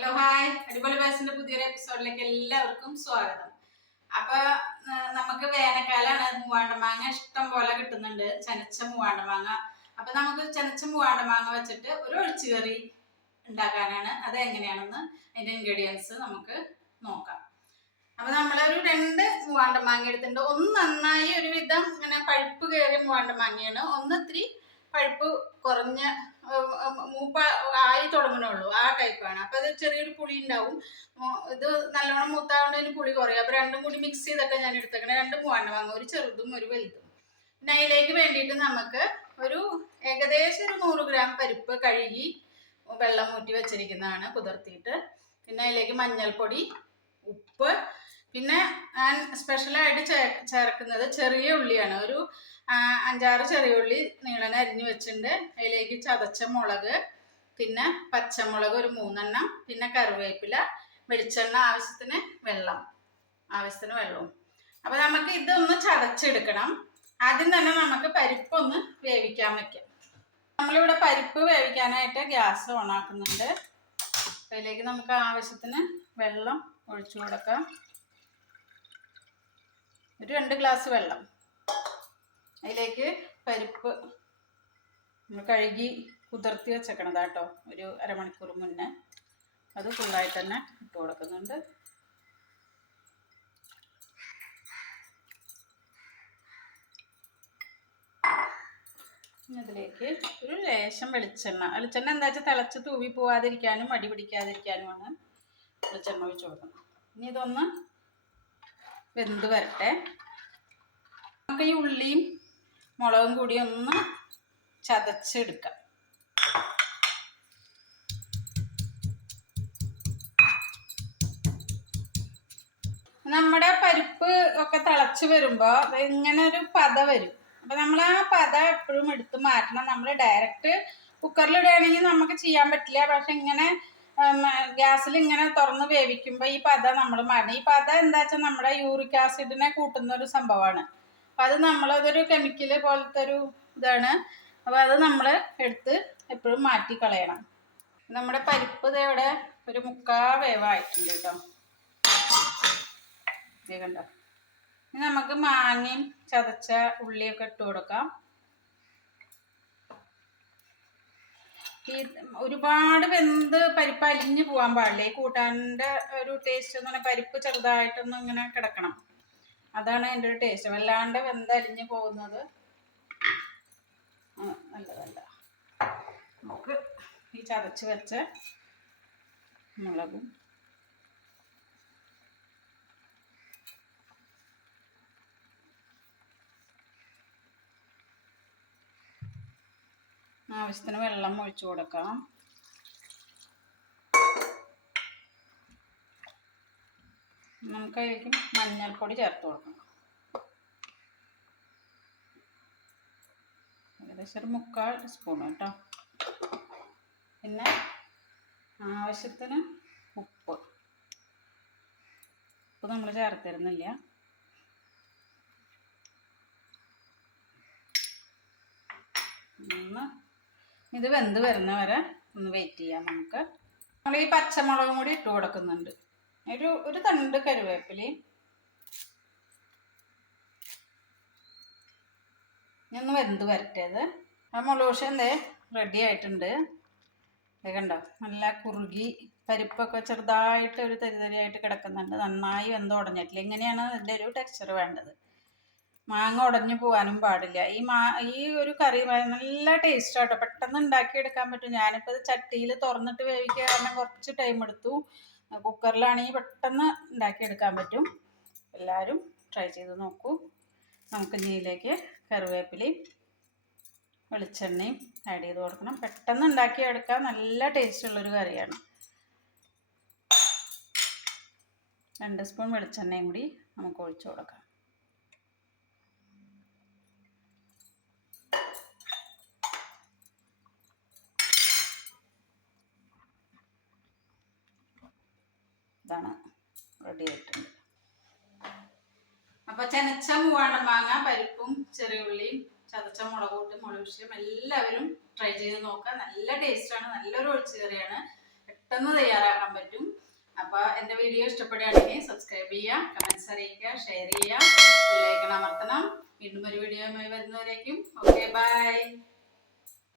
Hello hi, അടിപൊളി ബേസിന്റെ പുതിയൊരു എപ്പിസോഡിലേക്ക് എല്ലാവർക്കും സ്വാഗതം. അപ്പൊ നമുക്ക് വേനൽക്കാലാണ്, മൂവാണ്ടമാങ്ങ ഇഷ്ടം പോലെ കിട്ടുന്നുണ്ട്, ചെനച്ച മൂവാണ്ടമാങ്ങ. അപ്പൊ നമുക്ക് ചെനച്ച മൂവാണ്ടമാങ്ങ വെച്ചിട്ട് ഒരു ഒഴിച്ചുകറി ഉണ്ടാക്കാനാണ്. അത് എങ്ങനെയാണെന്ന് അതിന്റെ ഇൻഗ്രീഡിയൻസ് നമുക്ക് നോക്കാം. അപ്പൊ നമ്മളൊരു 2 മൂവാണ്ടമാങ്ങ എടുത്തിട്ടുണ്ട്. ഒന്ന് നന്നായി ഒരു വിധം ഇങ്ങനെ പഴുപ്പ് കയറിയ മൂവാണ്ടമാങ്ങയാണ്, ഒന്ന് ഇത്തിരി പഴുപ്പ് കുറഞ്ഞ മൂപ്പ ആയി തുടങ്ങണുള്ളൂ, ആ ടൈപ്പാണ്. അപ്പൊ അത് ചെറിയൊരു പുളി ഉണ്ടാവും. ഇത് നല്ലോണം മൂത്താവുന്നതിന് പുളി കുറയും. അപ്പൊ രണ്ടും കൂടി മിക്സ് ചെയ്തൊക്കെ ഞാൻ എടുത്തേക്കണേ. 2 മൂവാണ്ടമാങ്ങ, ഒരു ചെറുതും ഒരു വലുതും. പിന്നെ അതിലേക്ക് വേണ്ടിയിട്ട് നമുക്ക് ഒരു ഏകദേശം ഒരു 100 ഗ്രാം പരിപ്പ് കഴുകി വെള്ളം ഊറ്റി വെച്ചിരിക്കുന്നതാണ്, കുതിർത്തിയിട്ട്. പിന്നെ അതിലേക്ക് മഞ്ഞൾപ്പൊടി, ഉപ്പ്, പിന്നെ ഞാൻ സ്പെഷ്യലായിട്ട് ചേർക്കുന്നത് ചെറിയ ഉള്ളിയാണ്. ഒരു 5-6 ചെറിയ ഉള്ളി നീളനെ അരിഞ്ഞു വെച്ചിട്ടുണ്ട്. അതിലേക്ക് ചതച്ച മുളക്, പിന്നെ പച്ചമുളക് ഒരു 3 എണ്ണം, പിന്നെ കറിവേപ്പില, വെളിച്ചെണ്ണ, ആവശ്യത്തിന് വെള്ളവും. അപ്പൊ നമുക്ക് ഇതൊന്ന് ചതച്ചെടുക്കണം. ആദ്യം തന്നെ നമുക്ക് പരിപ്പൊന്ന് വേവിക്കാൻ വെക്കാം. നമ്മളിവിടെ പരിപ്പ് വേവിക്കാനായിട്ട് ഗ്യാസ് ഓൺ ആക്കുന്നുണ്ട്. അതിലേക്ക് നമുക്ക് ആവശ്യത്തിന് വെള്ളം ഒഴിച്ചു കൊടുക്കാം. ഒരു 2 ഗ്ലാസ് വെള്ളം. അതിലേക്ക് പരിപ്പ് നമ്മൾ കഴുകി കുതിർത്തി വെച്ചേക്കണതാ കേട്ടോ, ഒരു അരമണിക്കൂർ മുന്നേ. അത് ഫുള്ളായിട്ട് തന്നെ ഇട്ട് കൊടുക്കുന്നുണ്ട്. ഇതിലേക്ക് ഒരു ലേശം വെളിച്ചെണ്ണ എന്താ വെച്ചാൽ തിളച്ച് തൂവി പോവാതിരിക്കാനും മടി പിടിക്കാതിരിക്കാനുമാണ് വെളിച്ചെണ്ണ ഒഴിച്ച് കൊടുക്കണം. ഇനി ഇതൊന്ന് വെന്ത് വരട്ടെ. നമുക്ക് ഈ ഉള്ളിയും മുളകും കൂടി ഒന്ന് ചതച്ചെടുക്കാം. നമ്മുടെ പരിപ്പ് ഒക്കെ തിളച്ച് വരുമ്പോൾ ഇങ്ങനെ ഒരു പത വരും. അപ്പം നമ്മൾ ആ പത എപ്പോഴും എടുത്ത് മാറ്റണം. നമ്മൾ ഡയറക്റ്റ് കുക്കറിലിടുകയാണെങ്കിൽ നമുക്ക് ചെയ്യാൻ പറ്റില്ല. പക്ഷെ ഇങ്ങനെ ഗ്യാസിൽ ഇങ്ങനെ തുറന്ന് വേവിക്കുമ്പോൾ ഈ പത നമ്മൾ മാറ്റണം. ഈ പത എന്താ വെച്ചാൽ നമ്മുടെ യൂറിക് ആസിഡിനെ കൂട്ടുന്ന ഒരു സംഭവമാണ്. അപ്പം അത് നമ്മളതൊരു കെമിക്കൽ പോലത്തെ ഒരു ഇതാണ്. അപ്പോൾ അത് നമ്മൾ എടുത്ത് എപ്പോഴും മാറ്റി കളയണം. നമ്മുടെ പരിപ്പ് ഇവിടെ ഒരു 3/4 വേവായിട്ടുണ്ട് കേട്ടോ. കണ്ടോ. ഇനി നമുക്ക് മാങ്ങയും ചതച്ച ഉള്ളിയൊക്കെ ഇട്ട് കൊടുക്കാം. ഈ ഒരുപാട് വെന്ത് പരിപ്പ് അലിഞ്ഞു പോകാൻ പാടില്ല. ഈ കൂട്ടാൻ്റെ ഒരു ടേസ്റ്റ് എന്ന് പറഞ്ഞാൽ പരിപ്പ് ചെറുതായിട്ടൊന്നും ഇങ്ങനെ കിടക്കണം. അതാണ് അതിൻ്റെ ഒരു ടേസ്റ്റ്. വല്ലാണ്ട് വെന്ത് അലിഞ്ഞു പോകുന്നത് നല്ലതല്ല. നമുക്ക് ഈ ചതച്ച് വെച്ച മുളകും ആവശ്യത്തിന് വെള്ളം ഒഴിച്ചു കൊടുക്കാം. നമുക്കതിലേക്ക് മഞ്ഞൾപ്പൊടി ചേർത്ത് കൊടുക്കണം. ഏകദേശം ഒരു 3/4 സ്പൂൺ കേട്ടോ. പിന്നെ ആവശ്യത്തിന് ഉപ്പ് നമ്മൾ ചേർത്തിരുന്നില്ല. ഇത് വെന്ത് വരുന്ന വരെ ഒന്ന് വെയിറ്റ് ചെയ്യാം നമുക്ക്. നമ്മൾ ഈ പച്ചമുളകും കൂടി ഇട്ട് കൊടുക്കുന്നുണ്ട്. ഒരു തണ്ട് കറിവേപ്പിലയും. ഒന്ന് വെന്ത് വരട്ടേത്. ആ മുളക് എന്തേ റെഡി ആയിട്ടുണ്ട്. കണ്ടോ, നല്ല കുറുകി പരിപ്പൊക്കെ ചെറുതായിട്ട് ഒരു തരിതരിയായിട്ട് കിടക്കുന്നുണ്ട്. നന്നായി വെന്ത് ഉടഞ്ഞിട്ടില്ല. ഇങ്ങനെയാണ് ഇതിൻ്റെ ഒരു ടെക്സ്ചർ വേണ്ടത്. മാങ്ങ ഉടഞ്ഞു പോകാനും പാടില്ല. ഈ ഒരു കറി നല്ല ടേസ്റ്റാട്ടോ. പെട്ടെന്ന് ഉണ്ടാക്കിയെടുക്കാൻ പറ്റും. ഞാനിപ്പോൾ ഇത് ചട്ടിയിൽ തുറന്നിട്ട് വേവിക്കുക കാരണം കുറച്ച് ടൈം എടുത്തു. കുക്കറിലാണെങ്കിൽ പെട്ടെന്ന് ഉണ്ടാക്കിയെടുക്കാൻ പറ്റും. എല്ലാവരും ട്രൈ ചെയ്ത് നോക്കൂ. നമുക്ക് ഇതിലേക്ക് കറിവേപ്പിലയും വെളിച്ചെണ്ണയും ആഡ് ചെയ്ത് കൊടുക്കണം. പെട്ടെന്ന് ഉണ്ടാക്കിയെടുക്കാൻ നല്ല ടേസ്റ്റുള്ളൊരു കറിയാണ്. 2 സ്പൂൺ വെളിച്ചെണ്ണയും കൂടി നമുക്ക് ഒഴിച്ചു കൊടുക്കാം. ഇതാണ് റെഡി ആയിട്ടുണ്ട്. അപ്പോൾ ചെനച്ച മൂവാണ്ടമാങ്ങ പരിപ്പും ചെറിയ ഉള്ളിയും ചതച്ച മുളകും എല്ലാവരും ട്രൈ ചെയ്ത് നോക്കുക. നല്ല ടേസ്റ്റാണ്, നല്ലൊരു ഒഴിച്ചുകറിയാണ്. പെട്ടെന്ന് തയ്യാറാക്കാൻ പറ്റും. അപ്പൊ എന്റെ വീഡിയോ ഇഷ്ടപ്പെടുകയാണെങ്കിൽ സബ്സ്ക്രൈബ് ചെയ്യുക, കമന്റ്സ് അറിയിക്കുക, ഷെയർ ചെയ്യുക, ബെൽ ഐക്കൺ അമർത്തണം. വീണ്ടും ഒരു വീഡിയോയുമായി വരുന്നവരേക്കും ഓക്കെ ബൈ.